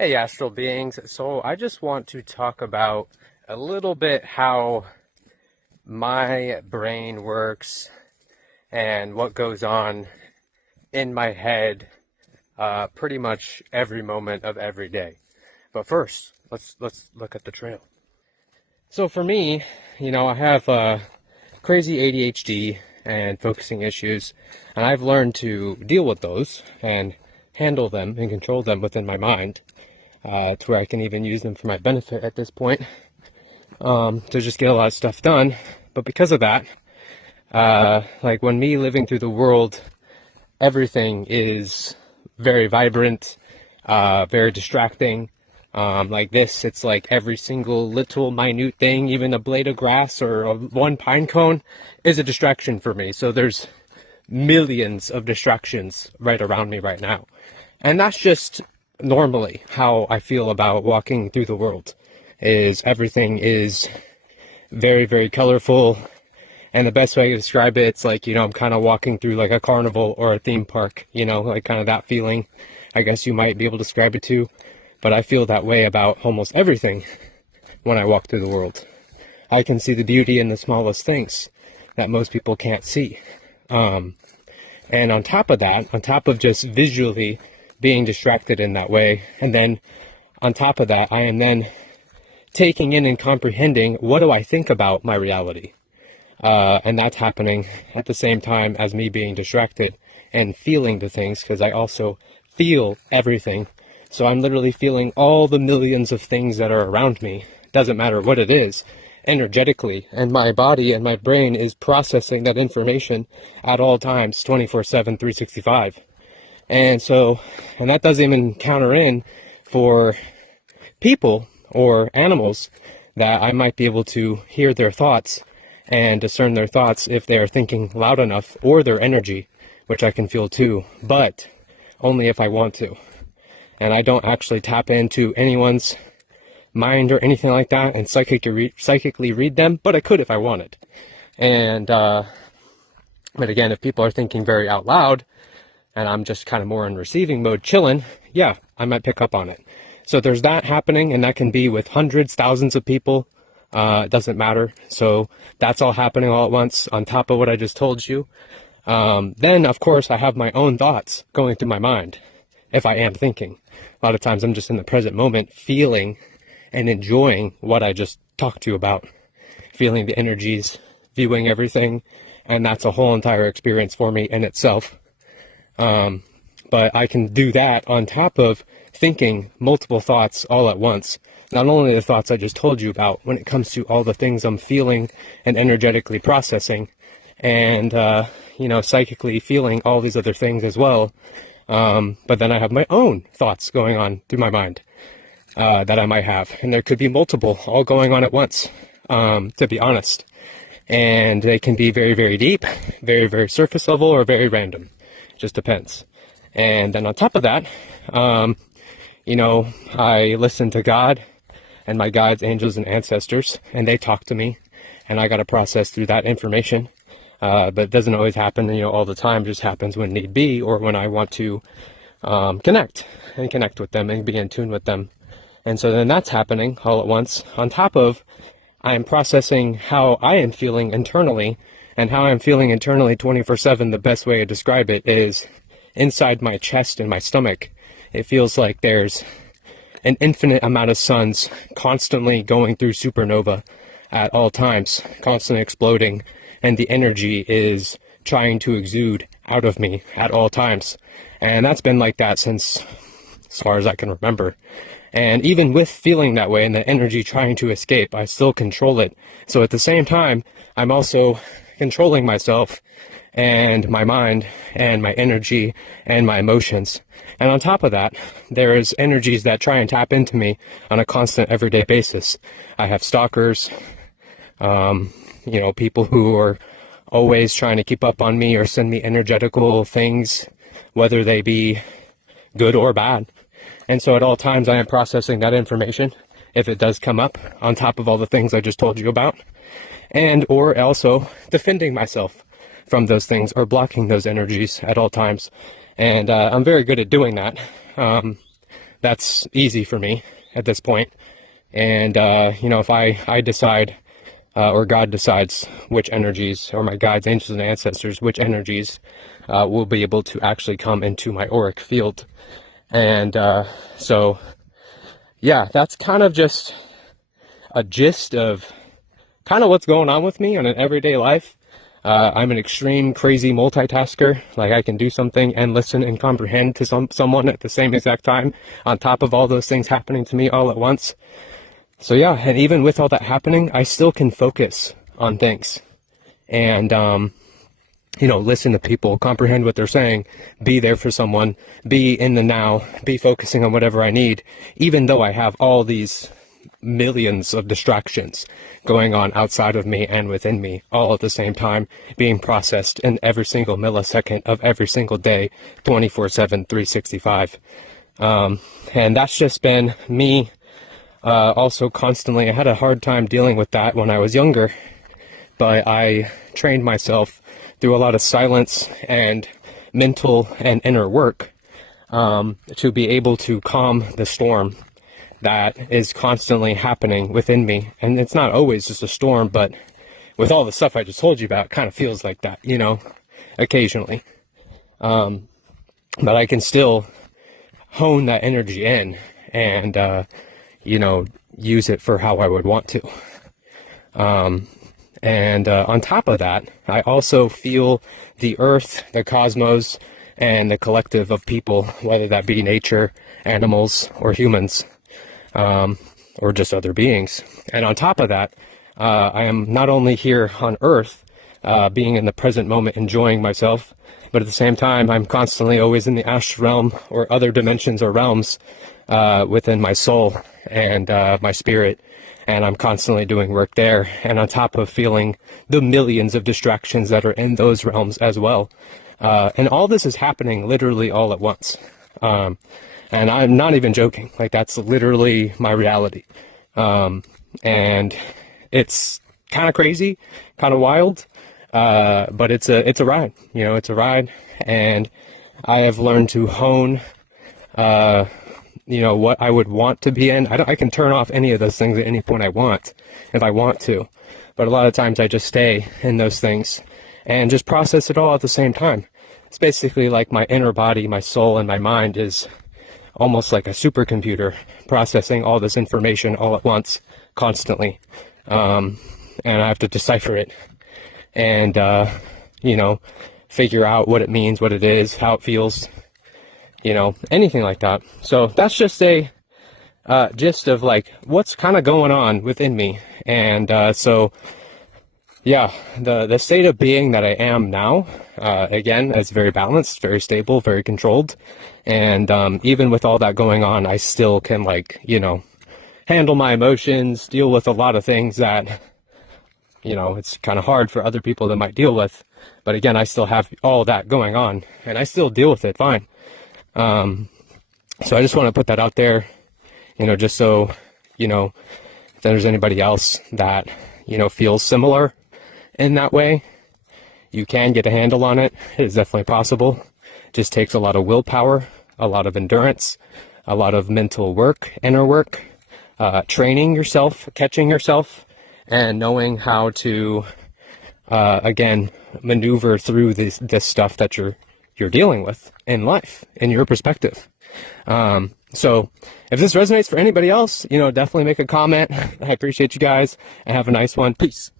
Hey, astral beings. So, I just want to talk about a little bit how my brain works and what goes on in my head pretty much every moment of every day. But first, let's look at the trail. So, for me, I have crazy ADHD and focusing issues, and I've learned to deal with those and handle them and control them within my mind. To where I can even use them for my benefit at this point, to just get a lot of stuff done. But because of that, like when me living through the world, everything is very vibrant, very distracting. Like this, it's like every single little minute thing, even a blade of grass or one pine cone is a distraction for me. So there's millions of distractions right around me right now. And that's just normally how I feel about walking through the world, is everything is very, very colorful. And the best way to describe it, it's like, I'm kind of walking through like a carnival or a theme park, like kind of that feeling, I guess you might be able to describe it to. But I feel that way about almost everything when I walk through the world. I can see the beauty in the smallest things that most people can't see. And on top of that, on top of just visually being distracted in that way, and then on top of that, I am then taking in and comprehending, what do I think about my reality? And that's happening at the same time as me being distracted and feeling the things, because I also feel everything. So I'm literally feeling all the millions of things that are around me, doesn't matter what it is, energetically, and my body and my brain is processing that information at all times, 24/7, 365. And that doesn't even counter in for people or animals that I might be able to hear their thoughts and discern their thoughts if they are thinking loud enough, or their energy, which I can feel too, but only if I want to. And I don't actually tap into anyone's mind or anything like that and psychically read them, but I could if I wanted. And but again, if people are thinking very out loud and I'm just kind of more in receiving mode, chilling, yeah, I might pick up on it. So there's that happening, and that can be with hundreds, thousands of people. It doesn't matter. So that's all happening all at once on top of what I just told you. Then, of course, I have my own thoughts going through my mind if I am thinking. A lot of times I'm just in the present moment, feeling and enjoying what I just talked to you about, feeling the energies, viewing everything, and that's a whole entire experience for me in itself. But I can do that on top of thinking multiple thoughts all at once. Not only the thoughts I just told you about when it comes to all the things I'm feeling and energetically processing, and, psychically feeling all these other things as well. But then I have my own thoughts going on through my mind, that I might have. And there could be multiple all going on at once, to be honest. And they can be very, very deep, very, very surface level, or very random. Just depends. And then on top of that, I listen to God and my guides, angels, and ancestors, and they talk to me, and I got to process through that information. But it doesn't always happen, all the time. It just happens when need be, or when I want to connect with them and be in tune with them. And so then that's happening all at once. On top of, I'm processing how I am feeling internally, and how I'm feeling internally 24/7. The best way to describe it is inside my chest and my stomach. It feels like there's an infinite amount of suns constantly going through supernova at all times, constantly exploding, and the energy is trying to exude out of me at all times. And that's been like that since as far as I can remember. And even with feeling that way and the energy trying to escape, I still control it. So at the same time, I'm also controlling myself and my mind and my energy and my emotions. And on top of that, there's energies that try and tap into me on a constant everyday basis. I have stalkers, people who are always trying to keep up on me or send me energetical things, whether they be good or bad. And so at all times I am processing that information, if it does come up, on top of all the things I just told you about, and or also defending myself from those things or blocking those energies at all times. And I'm very good at doing that. that's easy for me at this point. And, you know, if I decide, or God decides which energies, or my guides, angels, and ancestors, which energies will be able to actually come into my auric field. And so, yeah, that's kind of just a gist of kind of what's going on with me on an everyday life. I'm an extreme crazy multitasker. Like, I can do something and listen and comprehend to someone at the same exact time, on top of all those things happening to me all at once. So yeah, and even with all that happening, I still can focus on things and, you know, listen to people, comprehend what they're saying, be there for someone, be in the now, be focusing on whatever I need, even though I have all these millions of distractions going on outside of me and within me all at the same time, being processed in every single millisecond of every single day, 24/7, 365. And that's just been me. Also constantly, I had a hard time dealing with that when I was younger, but I trained myself through a lot of silence and mental and inner work, to be able to calm the storm that is constantly happening within me. And it's not always just a storm, but with all the stuff I just told you about, it kind of feels like that, you know, occasionally. But I can still hone that energy in and, you know, use it for how I would want to. And on top of that, I also feel the earth, the cosmos, and the collective of people, whether that be nature, animals, or humans, or just other beings. And on top of that, I am not only here on earth, being in the present moment, enjoying myself, but at the same time, I'm constantly always in the astral realm or other dimensions or realms, within my soul and my spirit, and I'm constantly doing work there, and on top of feeling the millions of distractions that are in those realms as well. And all this is happening literally all at once. And I'm not even joking. Like, that's literally my reality. And it's kind of crazy, kind of wild, but it's a ride, you know, it's a ride, and I have learned to hone, you know, what I would want to be in. I can turn off any of those things at any point I want, if I want to. But a lot of times I just stay in those things and just process it all at the same time. It's basically like my inner body, my soul, and my mind is almost like a supercomputer processing all this information all at once, constantly. And I have to decipher it and, you know, figure out what it means, what it is, how it feels, you know, anything like that. So that's just a gist of like what's kind of going on within me. And so yeah, the state of being that I am now, again, is very balanced, very stable, very controlled. And even with all that going on, I still can, like, you know, handle my emotions, deal with a lot of things that, you know, it's kind of hard for other people that might deal with. But again, I still have all that going on and I still deal with it fine. So I just want to put that out there, you know, just so, you know, if there's anybody else that, you know, feels similar in that way, you can get a handle on it. It is definitely possible. It just takes a lot of willpower, a lot of endurance, a lot of mental work, inner work, training yourself, catching yourself, and knowing how to, again, maneuver through this stuff that you're dealing with in life, in your perspective. So if this resonates for anybody else, you know, definitely make a comment. I appreciate you guys and have a nice one. Peace.